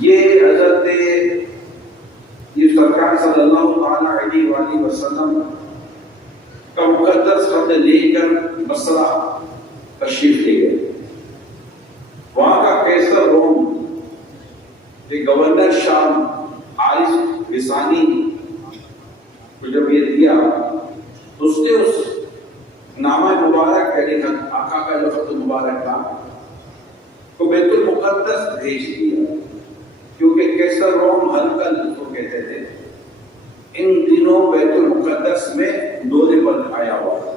یہ حضرت یہ سرکار صلی اللہ تعالیٰ علیہ وآلہ وسلم کا مقدس خط لے کر بصرہ تشریف لے گئے. وہاں کا قیصر روم گورنر شام حارث لسانی کو جب یہ دیا تو اس نے اس نامہ مبارک یعنی آقا کا جو خط مبارک تھا کو بیت المقدس بھیج دیا، کیونکہ قیصر روم ہرقل کو کہتے تھے. ان دنوں بیت المقدس میں دورے پر آیا ہوا تھا.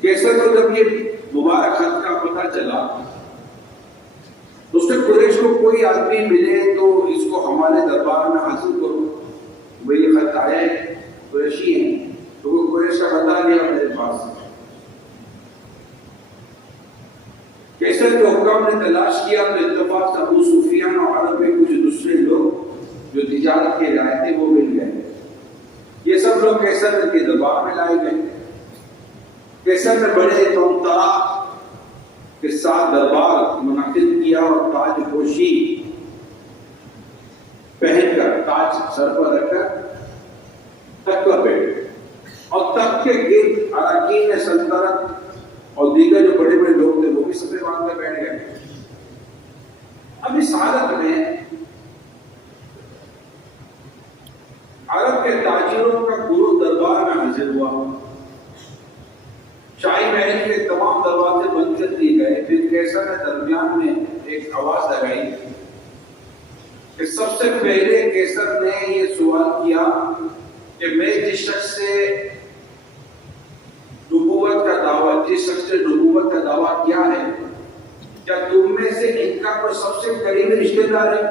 قیصر کو جب یہ مبارک خط کا پتہ چلا اس نے قریش کو کوئی آدمی ملے تو اس کو ہمارے دربار میں حاضر کرو. وہ یہ خط آیا ہے، قریشی ہیں، تو وہ قریش کا بتا لیا میرے پاس. قیصر کے حکام نے تلاش کیا تو اتفاق سے ابو سفیان اور عرب میں کچھ دوسرے لوگ جو تجارت کے رائے تھے وہ مل گئے. یہ سب لوگ قیصر کے دربار میں لائے گئے. قیصر نے بڑے طمطراء کے ساتھ دربار منعقد کیا اور تاج پوشی پہن کر تاج سر پر رکھ کر تخت پر بیٹھے اور تخت کے گرد اراکین سلطنت اور دیگر جو بڑے بڑے لوگ تھے وہ بھی سفید باندھ کر بیٹھ گئے. اب اس حالت میں عرب کے تاجروں کا گرو دربار میں حاضر ہوا. شاہی محل کے تمام دروازے بند کر دیے گئے. پھر قیصر نے درمیان میں ایک آواز لگائی کہ سب سے پہلے قیصر نے یہ سوال کیا کہ میں جس شخص سے نبوت کا دعویٰ کیا ہے کیا تم میں سے ان کا کوئی سب سے قریبی رشتے دار ہے؟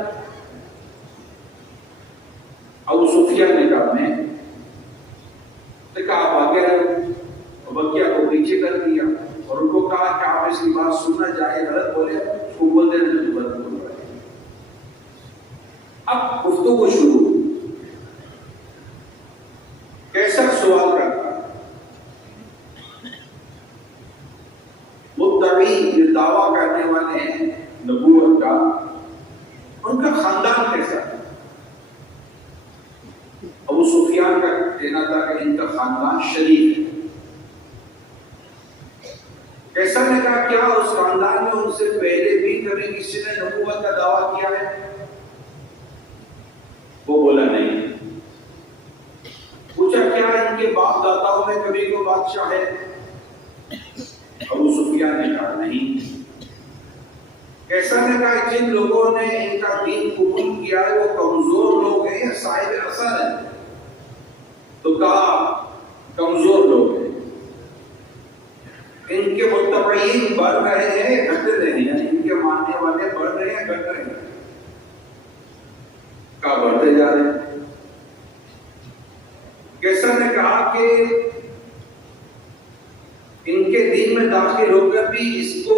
ابو سفیان نے کہا میں. کہا آپ آگے رہو. بقیہ کو پیچھے کر دیا اور ان کو کہا کہ آپ اس کی بات سننا چاہے غلط بولے اس کو بولتے ہیں جو غلط بول رہے ہیں. اب گفتگو شروع. کیسا سوال کرتا مدعی جو دعویٰ کرنے والے ہیں نبوت کا ان کا خاندان کیسا ہے؟ ابو سفیان کا کہنا تھا کہ ان کا خاندان شریف ہے. کیسا نے کہا کیا اس خاندان میں ان سے پہلے بھی کبھی کسی نے نبوت کا دعویٰ کیا ہے؟ وہ بولا نہیں. پوچھا کیا ان کے باپ داداؤں میں کبھی کوئی بادشاہ ہے؟ ابو سفیان نے کہا نہیں. کیسا نے کہا جن لوگوں نے ان کا دین قبول کیا ہے وہ کمزور لوگ ہیں یا صاحب اثر ہیں؟ تو کہا کمزور لوگ ہیں. ان کے متبعین بڑھ رہے ہیں گھٹ رہے ہیں، یعنی ان کے ماننے والے بڑھ رہے ہیں گھٹ رہے ہیں؟ کہا بڑھتے جا رہے ہیں. کیسا نے کہا کہ ان کے دین میں داخل ہو کر بھی اس کو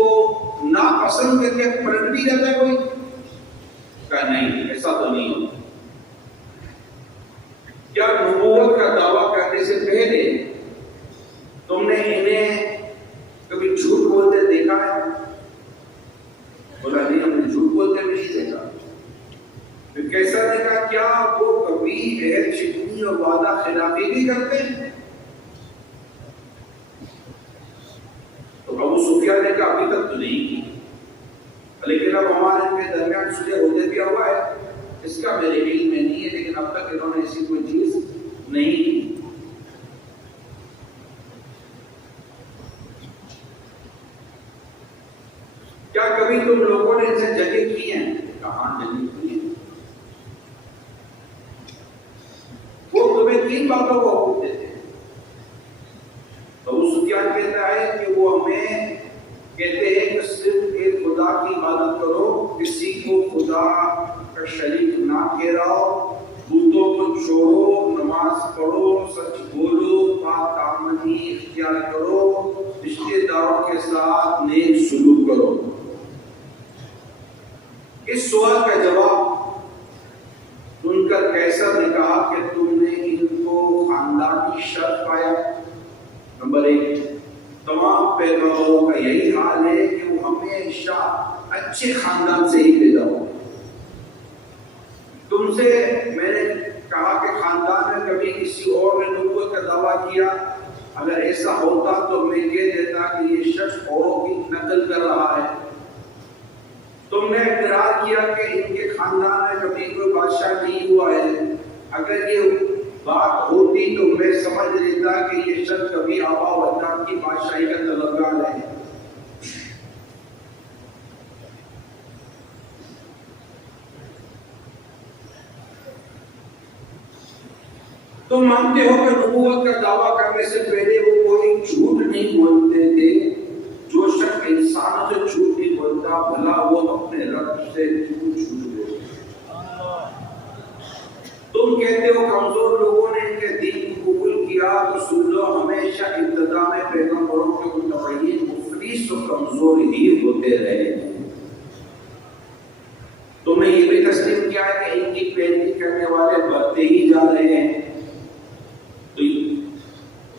ناپسند کر کے پلٹ بھی جاتا ہے کوئی؟ کہا نہیں ایسا تو نہیں ہوتا. کیا نبوت کا دعویٰ کرنے سے پہلے تم نے انہیں کبھی جھوٹ بولتے دیکھا ہے؟ بولا نہیں ہم نے جھوٹ بولتے نہیں دیکھا. پھر کیسا نے کہا کیا وہ کبھی عہد شکنی اور وعدہ خلافی بھی کرتے ہیں؟ تو ابو سفیان نے کہا ابھی تک تو نہیں کی، لیکن اب ہمارے ان کے درمیان صلح حدیبیہ ہوا ہے اس کا میرے علم میں نہیں ہے، لیکن اب تک انہوں نے ایسی کوئی چیز نہیں کی. کیا کبھی تم لوگوں نے ان سے جنگیں کی ہیں؟ کہاں جنگیں کی ہیں. وہ تمہیں کن باتوں کو حکم دیتے ہیں؟ تو ابو سفیان کہتا ہے کہ وہ ہمیں کہتے ہیں کہ صرف ایک خدا کی عبادت کرو، کسی کو خدا کا شریک نہ ٹھہراؤ، بتوں کو چھوڑو، نماز پڑھو، سچ بولو، پاک دامنی اختیار کرو، رشتے داروں کے ساتھ نیک سلوک کرو. اس سوال کا جواب سن کر قیصر نے کہا کہ تم نے ان کو خاندانی شرط پایا. نمبر 1 تمام پیغمبروں کا یہی حال ہے کہ وہ ہمیشہ اچھے خاندان سے ہی پیدا ہو. تم سے میں نے کہا کہ خاندان میں کبھی کسی اور نے نبوت کا دعویٰ کیا؟ اگر ایسا ہوتا تو میں کہہ دیتا کہ یہ شخص اوروں کی نقل کر رہا ہے۔ تم نے اقرار کیا کہ ان کے خاندان میں کبھی کوئی بادشاہ نہیں ہوا ہے۔ اگر یہ بات ہوتی تو میں سمجھ لیتا کہ یہ شخص کبھی آبا و اجداد کی بادشاہی کا طلبگار ہے۔ تم مانتے ہو کہ نبوت کا دعویٰ کرنے سے پہلے وہ کوئی جھوٹ نہیں بولتے تھے؟ جو شخص انسانوں سے جھوٹ نہیں بولتا بھلا وہ اپنے رب سے جھوٹ بولتا۔ تم کہتے ہو کمزور لوگوں نے ان کے دین کو قبول کیا، تو سن لو ہمیشہ ابتدا میں پیغمبروں کے متبعین مفلس و کمزور ہی ہوتے رہے۔ تم نے یہ بھی تسلیم کیا ہے کہ ان کی پیروی کرنے والے بڑھتے ہی جا رہے ہیں۔ تو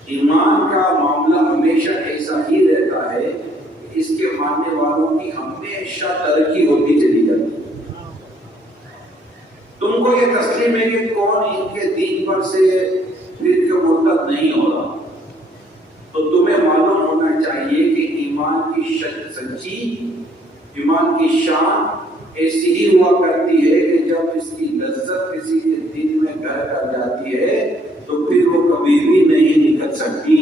ایمان کا معاملہ ہمیشہ ایسا ہی رہتا ہے کہ اس کے ماننے والوں کی ہمیشہ ترقی ہوتی چلی جاتی ہے۔ تم کو یہ تسلیم ہے کہ کون ان کے دین پر سے پھر کے مرتد نہیں ہو رہا، تو تمہیں معلوم ہونا چاہیے کہ ایمان کی سچی ایمان کی شان ایسی ہی ہوا کرتی ہے کہ جب اس کی لذت کسی کے دل میں گھر کر جاتی ہے تو پھر وہ کبھی بھی نہیں نکل سکتی۔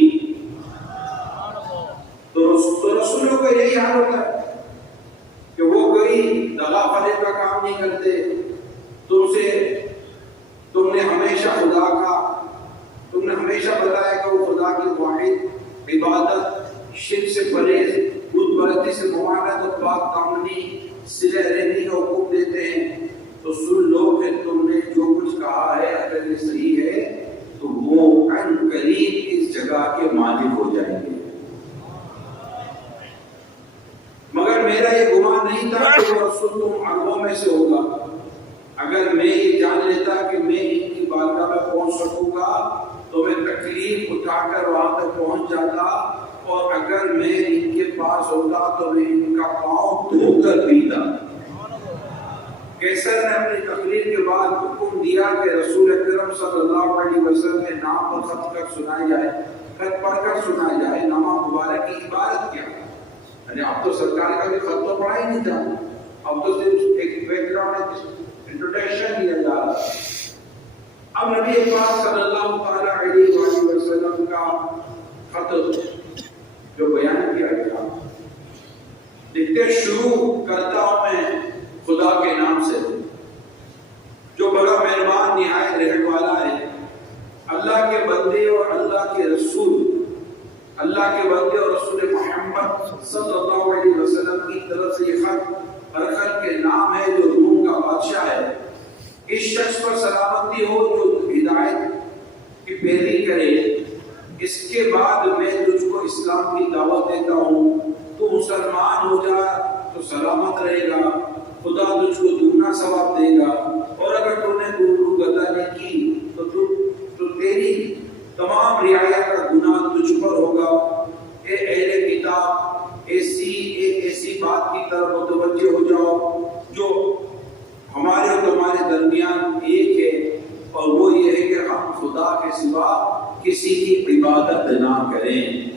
تو رسولوں کا یہی حال ہوتا ہے کہ وہ کوئی دغا فریب کا کام نہیں کرتے۔ تم نے ہمیشہ بتایا کہ وہ خدا کی واحد عبادت، شرک سے پرہیز، بت پرستی سے ممانعت اور پاک دامنی صلہ رحمی کا حکم دیتے ہیں۔ تو سن لو کہ تم نے جو کچھ کہا ہے اگر یہ صحیح ہے تو وہ عن قریب اس جگہ کے مالک ہو جائیں گے۔ مگر میرا یہ گمان نہیں تھا کہ وہ رسول تم عربوں میں سے ہوگا۔ اگر میں یہ جان لیتا کہ میں ان کی بارگاہ میں پہنچ سکوں گا تو میں تکلیف اٹھا کر وہاں تک پہنچ جاتا، اور اگر میں ان کے پاس ہوتا تو میں ان کا پاؤں دھو کر پیتا۔ کیسر نے اپنی تقریر کے بعد حکم دیا کہ رسول اکرم صلی اللہ علیہ وسلم کے نام پر خط پڑھ کر سنایا جائے۔ نامہ مبارک کی عبارت کیا؟ یعنی اب تو سرکار کا بھی خط تو پڑھا ہی نہیں تھا، اب تو صرف ایک بیک گراؤنڈ انٹروڈکشن دیا جا رہا۔ اب نبی پاک صلی اللہ تعالی علیہ وسلم کا خط جو بیان کیا گیا، لکھتے شروع کرتا ہوں میں خدا کے نام سے جو بڑا مہربان نہایت رحم والا ہے۔ اللہ کے بندے اور اللہ کے رسول محمد صلی اللہ علیہ وسلم کی طرف سے یہ خط ارخل کے نام ہے جو روم کا بادشاہ ہے۔ اس شخص پر سلامتی ہو جو ہدایت کی پیروی کرے۔ اس کے بعد میں تجھ کو اسلام کی دعوت دیتا ہوں، تو مسلمان ہو جا تو سلامت رہے گا، خدا تجھ کو دگنا ثواب دے گا، اور اگر تو نے گداری کی تو تیری تمام رعایا کا گناہ تجھ پر ہوگا۔ اے اہل کتاب، ایسی بات کی طرف متوجہ ہو جاؤ جو ہمارے اور تمہارے درمیان ایک ہے، اور وہ یہ ہے کہ ہم خدا کے سوا کسی کی عبادت نہ کریں۔